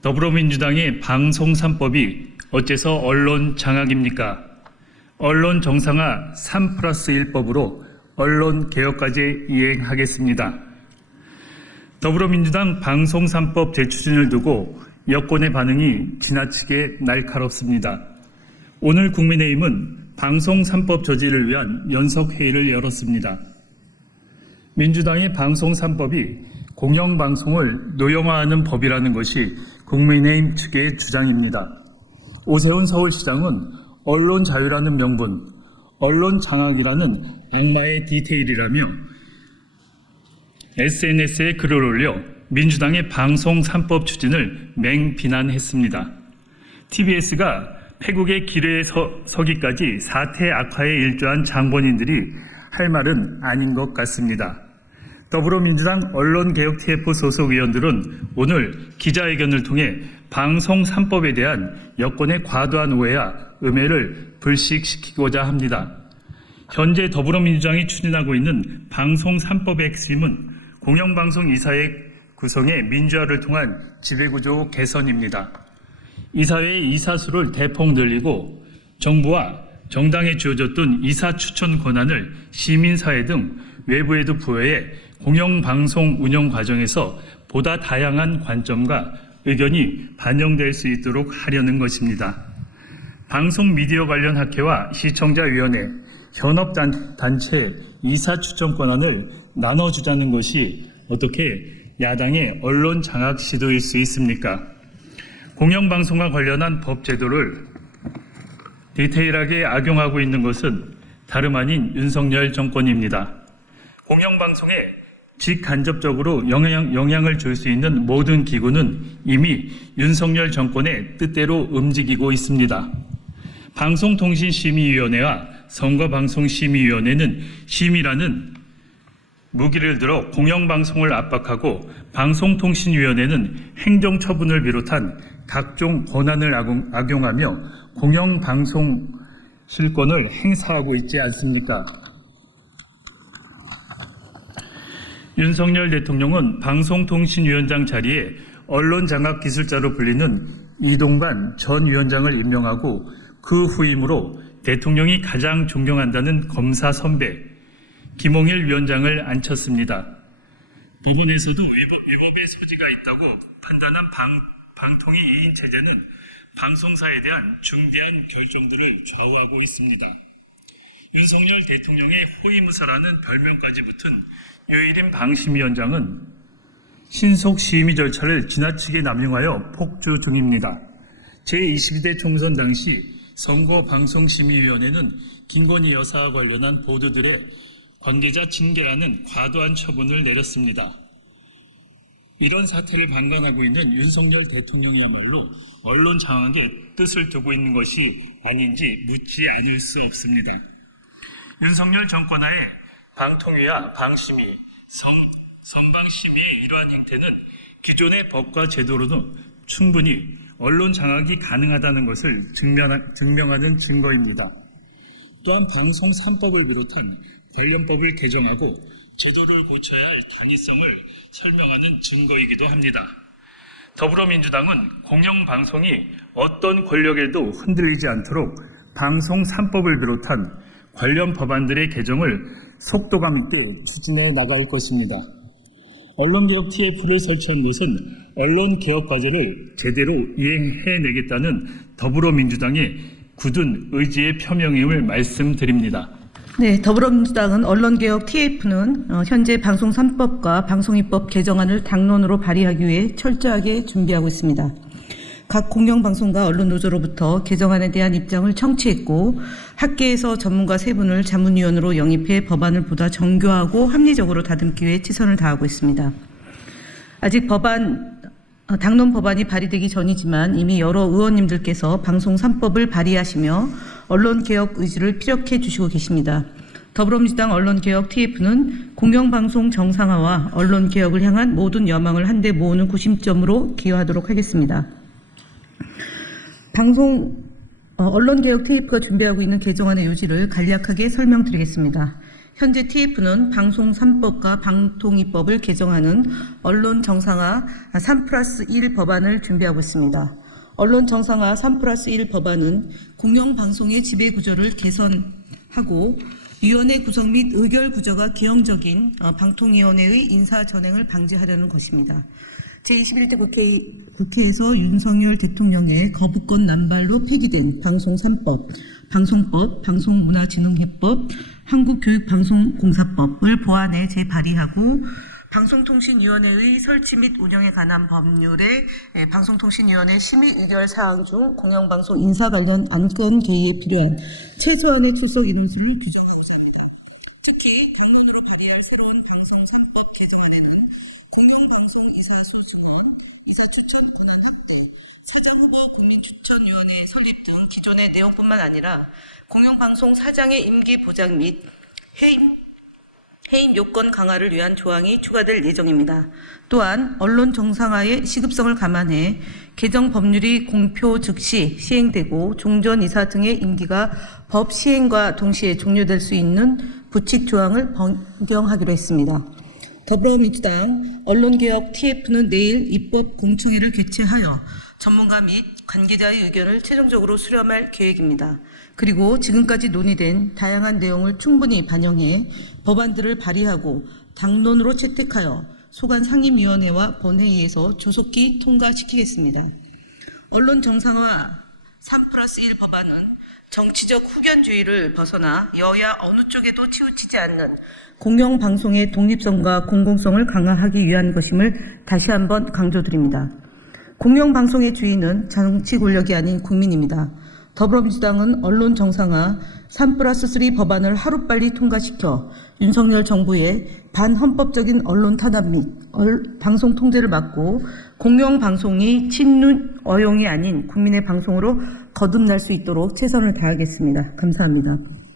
더불어민주당의 방송 3법이 어째서 언론 장악입니까? 언론 정상화 3+1법으로 언론 개혁까지 이행하겠습니다. 더불어민주당 방송 3법 재추진을 두고 여권의 반응이 지나치게 날카롭습니다. 오늘 국민의힘은 방송 3법 저지를 위한 연석회의를 열었습니다. 민주당의 방송 3법이 공영방송을 노영화하는 법이라는 것이 국민의힘 측의 주장입니다. 오세훈 서울시장은 언론 자유라는 명분, 언론 장악이라는 악마의 디테일이라며 SNS에 글을 올려 민주당의 방송 3법 추진을 맹비난했습니다. TBS가 패국의 길에 서기까지 사태 악화에 일조한 장본인들이 할 말은 아닌 것 같습니다. 더불어민주당 언론개혁 TF 소속 의원들은 오늘 기자회견을 통해 방송 3법에 대한 여권의 과도한 오해와 음해를 불식시키고자 합니다. 현재 더불어민주당이 추진하고 있는 방송 3법의 핵심은 공영방송 이사회 구성의 민주화를 통한 지배구조 개선입니다. 이사회의 이사수를 대폭 늘리고 정부와 정당에 주어졌던 이사 추천 권한을 시민사회 등 외부에도 부여해 공영방송 운영 과정에서 보다 다양한 관점과 의견이 반영될 수 있도록 하려는 것입니다. 방송 미디어 관련 학회와 시청자위원회, 현업단체 이사 추천 권한을 나눠주자는 것이 어떻게 야당의 언론 장악 시도일 수 있습니까? 공영방송과 관련한 법 제도를 디테일하게 악용하고 있는 것은 다름 아닌 윤석열 정권입니다. 공영방송에 직간접적으로 영향을 줄 수 있는 모든 기구는 이미 윤석열 정권의 뜻대로 움직이고 있습니다. 방송통신심의위원회와 선거방송심의위원회는 심의라는 무기를 들어 공영방송을 압박하고 방송통신위원회는 행정처분을 비롯한 각종 권한을 악용하며 공영방송 실권을 행사하고 있지 않습니까? 윤석열 대통령은 방송통신위원장 자리에 언론장악기술자로 불리는 이동관 전 위원장을 임명하고 그 후임으로 대통령이 가장 존경한다는 검사 선배 김홍일 위원장을 앉혔습니다. 법원에서도 위법의 소지가 있다고 판단한 방통위 2인 체제는 방송사에 대한 중대한 결정들을 좌우하고 있습니다. 윤석열 대통령의 호위무사라는 별명까지 붙은 유일인 방심위원장은 신속 심의 절차를 지나치게 남용하여 폭주 중입니다. 제22대 총선 당시 선거방송심의위원회는 김건희 여사와 관련한 보도들의 관계자 징계라는 과도한 처분을 내렸습니다. 이런 사태를 방관하고 있는 윤석열 대통령이야말로 언론 장악에 뜻을 두고 있는 것이 아닌지 묻지 않을 수 없습니다. 윤석열 정권하에 방통위와 방심위, 선방심의의 이러한 행태는 기존의 법과 제도로도 충분히 언론 장악이 가능하다는 것을 증명하는 증거입니다. 또한 방송 3법을 비롯한 관련법을 개정하고 제도를 고쳐야 할 당위성을 설명하는 증거이기도 합니다. 더불어민주당은 공영방송이 어떤 권력에도 흔들리지 않도록 방송 3법을 비롯한 관련 법안들의 개정을 속도감 있게 추진해 나갈 것입니다. 언론개혁 TF를 설치한 것은 언론개혁 과제를 제대로 이행해내겠다는 더불어민주당의 굳은 의지의 표명임을 말씀드립니다. 네, 더불어민주당은 언론개혁 TF는 현재 방송 3법과 방송입법 개정안을 당론으로 발의하기 위해 철저하게 준비하고 있습니다. 각 공영방송과 언론노조로부터 개정안에 대한 입장을 청취했고 학계에서 전문가 3분을 자문위원으로 영입해 법안을 보다 정교하고 합리적으로 다듬기 위해 최선을 다하고 있습니다. 아직 당론 법안이 발의되기 전이지만 이미 여러 의원님들께서 방송 3법을 발의하시며 언론개혁 의지를 피력해 주시고 계십니다. 더불어민주당 언론개혁 TF는 공영방송 정상화와 언론개혁을 향한 모든 여망을 한데 모으는 구심점으로 기여하도록 하겠습니다. 언론개혁 TF가 준비하고 있는 개정안의 요지를 간략하게 설명드리겠습니다. 현재 TF는 방송 3법과 방통위법을 개정하는 언론 정상화 3+1 법안을 준비하고 있습니다. 언론 정상화 3+1 법안은 공영방송의 지배구조를 개선하고 위원회 구성 및 의결 구조가 기형적인 방통위원회의 인사전횡을 방지하려는 것입니다. 제21대 국회에서 윤석열 대통령의 거부권 남발로 폐기된 방송 3법, 방송법, 방송문화진흥회법, 한국교육방송공사법을 보완해 재발의하고 방송통신위원회의 설치 및 운영에 관한 법률의 방송통신위원회 심의 의결 사항 중 공영방송 인사 관련 안건 개의에 필요한 최소한의 출석 인원수를 규정하고자 합니다. 특히 당론으로 발의할 새로운 방송 3법 개정안에는 공영방송 이사 소수원, 이사 추천 권한 확대, 사장 후보 국민추천위원회 설립 등 기존의 내용뿐만 아니라 공영방송 사장의 임기 보장 및 해임 요건 강화를 위한 조항이 추가될 예정입니다. 또한 언론 정상화의 시급성을 감안해 개정 법률이 공표 즉시 시행되고 종전 이사 등의 임기가 법 시행과 동시에 종료될 수 있는 부칙 조항을 변경하기로 했습니다. 더불어민주당 언론개혁 TF는 내일 입법 공청회를 개최하여 전문가 및 관계자의 의견을 최종적으로 수렴할 계획입니다. 그리고 지금까지 논의된 다양한 내용을 충분히 반영해 법안들을 발의하고 당론으로 채택하여 소관 상임위원회와 본회의에서 조속히 통과시키겠습니다. 언론 정상화 3+1 법안은 정치적 후견주의를 벗어나 여야 어느 쪽에도 치우치지 않는 공영방송의 독립성과 공공성을 강화하기 위한 것임을 다시 한번 강조드립니다. 공영방송의 주인은 정치 권력이 아닌 국민입니다. 더불어민주당은 언론 정상화 3+3 법안을 하루빨리 통과시켜 윤석열 정부의 반헌법적인 언론 탄압 및 방송 통제를 막고 공영방송이 친윤 어용이 아닌 국민의 방송으로 거듭날 수 있도록 최선을 다하겠습니다. 감사합니다.